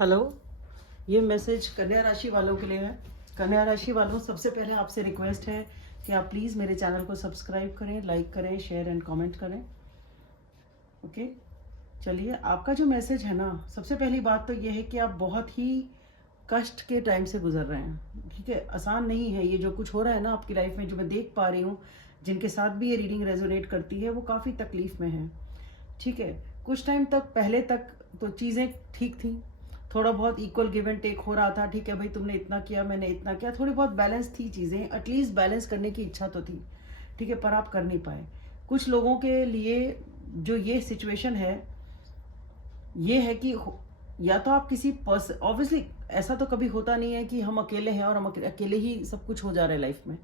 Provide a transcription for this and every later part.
Hello. ये message कन्या राशि वालों के लिए है। कन्या राशि वालों, सबसे पहले आपसे रिक्वेस्ट है कि आप प्लीज़ मेरे चैनल को सब्सक्राइब करें, लाइक करें, शेयर एंड कमेंट करें। ओके, चलिए, आपका जो मैसेज है ना, सबसे पहली बात तो ये है कि आप बहुत ही कष्ट के टाइम से गुजर रहे हैं। ठीक है, आसान नहीं है ये जो कुछ हो रहा है ना आपकी लाइफ में, जो मैं देख पा रही हूँ, जिनके साथ भी ये रीडिंग रेजोनेट करती है वो काफ़ी तकलीफ में है। ठीक है, कुछ टाइम तक पहले तक तो चीज़ें ठीक थी, थोड़ा बहुत इक्वल गिव एंड टेक हो रहा था। ठीक है भाई, तुमने इतना किया, मैंने इतना किया, थोड़ी बहुत बैलेंस थी चीज़ें, एटलीस्ट बैलेंस करने की इच्छा तो थी। ठीक है, पर आप कर नहीं पाए। कुछ लोगों के लिए जो ये सिचुएशन है, ये है कि या तो आप किसी पर्सन, ऑब्वियसली ऐसा तो कभी होता नहीं है कि हम अकेले हैं और हम अकेले ही सब कुछ हो जा रहा है लाइफ में।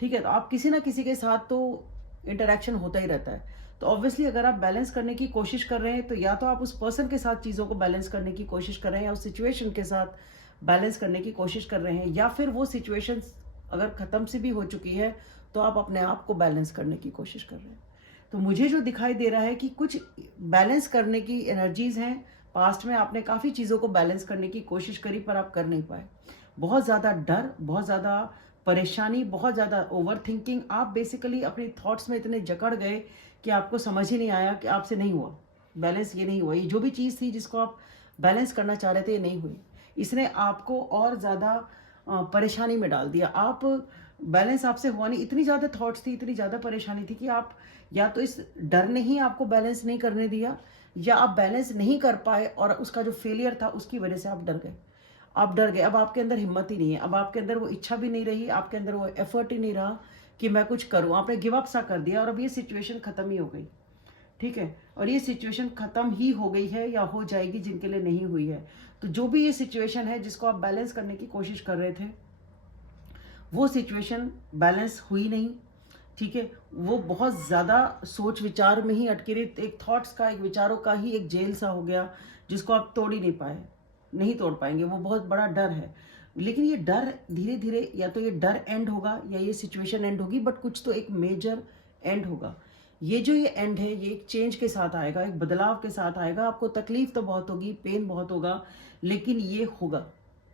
ठीक है, तो आप किसी ना किसी के साथ तो इंटरेक्शन होता ही रहता है। तो ऑब्वियसली अगर आप बैलेंस करने की कोशिश कर रहे हैं, तो या तो आप उस पर्सन के साथ चीज़ों को बैलेंस करने की कोशिश कर रहे हैं, या उस सिचुएशन के साथ बैलेंस करने की कोशिश कर रहे हैं, या फिर वो सिचुएशन अगर ख़त्म से भी हो चुकी है तो आप अपने आप को बैलेंस करने की कोशिश कर रहे हैं। तो मुझे जो दिखाई दे रहा है कि कुछ बैलेंस करने की एनर्जीज हैं। पास्ट में आपने काफ़ी चीज़ों को बैलेंस करने की कोशिश करी पर आप कर नहीं पाए। बहुत ज़्यादा डर, बहुत ज़्यादा परेशानी, बहुत ज़्यादा ओवर थिंकिंग, आप बेसिकली अपने थॉट्स में इतने जकड़ गए कि आपको समझ ही नहीं आया कि आपसे नहीं हुआ बैलेंस। ये नहीं हुआ, ये जो भी चीज़ थी जिसको आप बैलेंस करना चाह रहे थे ये नहीं हुई। इसने आपको और ज़्यादा परेशानी में डाल दिया। आप बैलेंस आपसे हुआ नहीं, इतनी ज़्यादा थॉट्स थी, इतनी ज़्यादा परेशानी थी कि आप या तो इस डर ने ही आपको बैलेंस नहीं करने दिया, या आप बैलेंस नहीं कर पाए और उसका जो फेलियर था उसकी वजह से आप डर गए। आप डर गए, अब आपके अंदर हिम्मत ही नहीं है, अब आपके अंदर वो इच्छा भी नहीं रही, आपके अंदर वो एफर्ट ही नहीं रहा कि मैं कुछ करूं। आपने गिव अप सा कर दिया और अब ये सिचुएशन खत्म ही हो गई। ठीक है, और ये सिचुएशन खत्म ही हो गई है या हो जाएगी जिनके लिए नहीं हुई है। तो जो भी ये सिचुएशन है जिसको आप बैलेंस करने की कोशिश कर रहे थे, वो सिचुएशन बैलेंस हुई नहीं। ठीक है, वो बहुत ज़्यादा सोच विचार में ही अटकी रही, एक थॉट्स का, एक विचारों का ही एक जेल सा हो गया जिसको आप तोड़ ही नहीं पाए, नहीं तोड़ पाएंगे। वो बहुत बड़ा डर है, लेकिन ये डर धीरे धीरे, या तो ये डर एंड होगा या ये सिचुएशन एंड होगी, बट कुछ तो एक मेजर एंड होगा। ये जो ये एंड है ये एक चेंज के साथ आएगा, एक बदलाव के साथ आएगा। आपको तकलीफ तो बहुत होगी, पेन बहुत होगा, लेकिन ये होगा,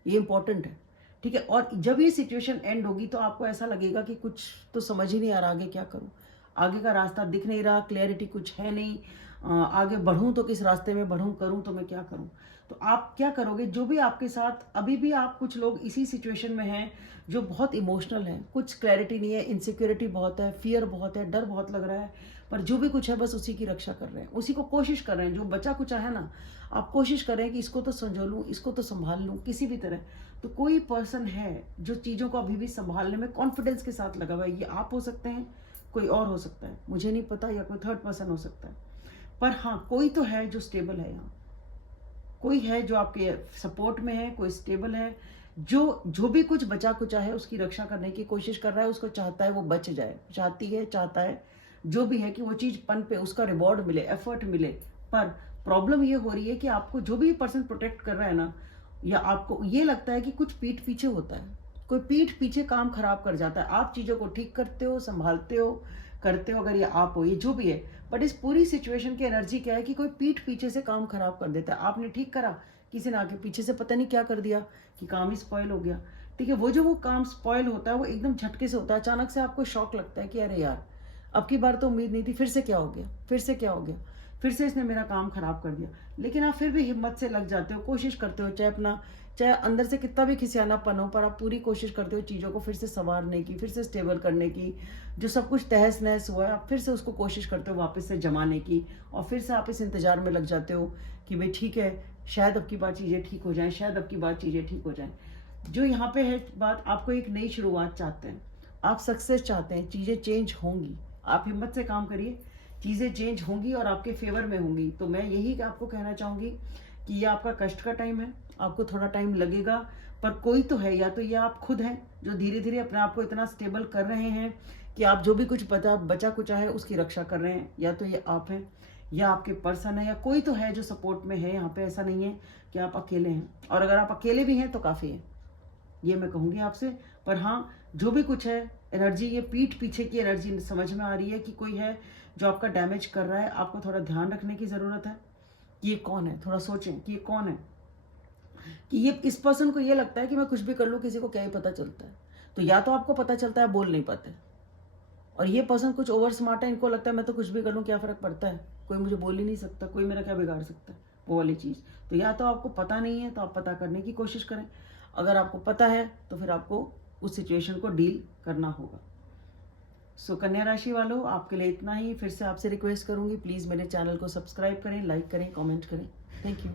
ये इंपॉर्टेंट है। ठीक है, और जब ये सिचुएशन एंड होगी तो आपको ऐसा लगेगा कि कुछ तो समझ ही नहीं आ रहा, आगे क्या करूं, आगे का रास्ता दिख नहीं रहा, क्लैरिटी कुछ है नहीं। आगे बढ़ूं तो किस रास्ते में बढ़ूं, करूं तो मैं क्या करूं। तो आप क्या करोगे, जो भी आपके साथ अभी भी, आप कुछ लोग इसी सिचुएशन में हैं जो बहुत इमोशनल है, कुछ क्लैरिटी नहीं है, इनसिक्योरिटी बहुत है, फियर बहुत है, डर बहुत लग रहा है, पर जो भी कुछ है बस उसी की रक्षा कर रहे हैं, उसी को कोशिश कर रहे हैं। जो बचा कुचा है ना, आप कोशिश कर रहे हैं कि इसको तो संजो लूँ, इसको तो संभाल लूँ किसी भी तरह। तो कोई पर्सन है जो चीज़ों को अभी भी संभालने में कॉन्फिडेंस के साथ लगा हुआ है। ये आप हो सकते हैं, कोई और हो सकता है, मुझे नहीं पता, या कोई थर्ड पर्सन हो सकता है। पर हाँ, कोई तो है जो स्टेबल है यहाँ, कोई है जो आपके सपोर्ट में है, कोई स्टेबल है, जो जो भी कुछ बचा कुचा है उसकी रक्षा करने की कोशिश कर रहा है, उसको चाहता है वो बच जाए, चाहती है, चाहता है, जो भी है कि वो चीज़ पन पे उसका रिवॉर्ड मिले, एफर्ट मिले। पर प्रॉब्लम ये हो रही है कि आपको जो भी पर्सन प्रोटेक्ट कर रहा है ना, या आपको ये लगता है कि कुछ पीठ पीछे होता है, कोई पीठ पीछे काम खराब कर जाता है। आप चीज़ों को ठीक करते हो, संभालते हो, करते हो, अगर ये आप हो, ये जो भी है, बट इस पूरी सिचुएशन की एनर्जी क्या है कि कोई पीठ पीछे से काम खराब कर देता है। आपने ठीक करा, किसी ने आके पीछे से पता नहीं क्या कर दिया कि काम ही स्पॉइल हो गया। ठीक है, वो जो वो काम स्पॉइल होता है वो एकदम झटके से होता है, अचानक से आपको शॉक लगता है कि अरे यार, अब की बार तो उम्मीद नहीं थी, फिर से क्या हो गया, फिर से क्या हो गया, फिर से इसने मेरा काम खराब कर दिया। लेकिन आप फिर भी हिम्मत से लग जाते हो, कोशिश करते हो, चाहे अंदर से कितना भी खिसियानापन हो, पर आप पूरी कोशिश करते हो चीज़ों को फिर से संवारने की, फिर से स्टेबल करने की। जो सब कुछ तहस नहस हुआ है, आप फिर से उसको कोशिश करते हो वापस से जमाने की, और फिर से आप इस इंतजार में लग जाते हो कि भाई ठीक है, शायद अब की बार चीज़ें ठीक हो जाएं, शायद अब की बार चीज़ें ठीक हो जाएं। जो यहाँ पे है बात, आपको एक नई शुरुआत चाहते हैं, आप सक्सेस चाहते हैं, चीज़ें चेंज होंगी, आप हिम्मत से काम करिए, चीज़ें चेंज होंगी और आपके फेवर में होंगी। तो मैं यही आपको कहना चाहूँगी कि ये आपका कष्ट का टाइम है, आपको थोड़ा टाइम लगेगा, पर कोई तो है, या तो ये आप खुद हैं जो धीरे धीरे अपने आप को इतना स्टेबल कर रहे हैं कि आप जो भी कुछ बचा कुचा है उसकी रक्षा कर रहे हैं, या तो ये आप हैं, या आपके पर्सन है, या कोई तो है जो सपोर्ट में है। यहाँ पे ऐसा नहीं है कि आप अकेले हैं, और अगर आप अकेले भी हैं तो काफ़ी है, ये मैं कहूँगी आपसे। पर हाँ, जो भी कुछ है एनर्जी, ये पीठ पीछे की एनर्जी समझ में आ रही है कि कोई है जो आपका डैमेज कर रहा है। आपको थोड़ा ध्यान रखने की ज़रूरत है कि ये कौन है, थोड़ा सोचें कि ये कौन है। कि ये इस पर्सन को ये लगता है कि मैं कुछ भी कर लूँ किसी को क्या ही पता चलता है। तो या तो आपको पता चलता है, बोल नहीं पाते, और ये पर्सन कुछ ओवर स्मार्ट है, इनको लगता है मैं तो कुछ भी कर लूँ, क्या फ़र्क पड़ता है, कोई मुझे बोल ही नहीं सकता, कोई मेरा क्या बिगाड़ सकता है, वो वाली चीज़। तो या तो आपको पता नहीं है तो आप पता करने की कोशिश करें, अगर आपको पता है तो फिर आपको उस सिचुएशन को डील करना होगा। सो कन्या राशि वालों, आपके लिए इतना ही। फिर से आपसे रिक्वेस्ट करूंगी, प्लीज़ मेरे चैनल को सब्सक्राइब करें, लाइक करें, कमेंट करें। Thank you.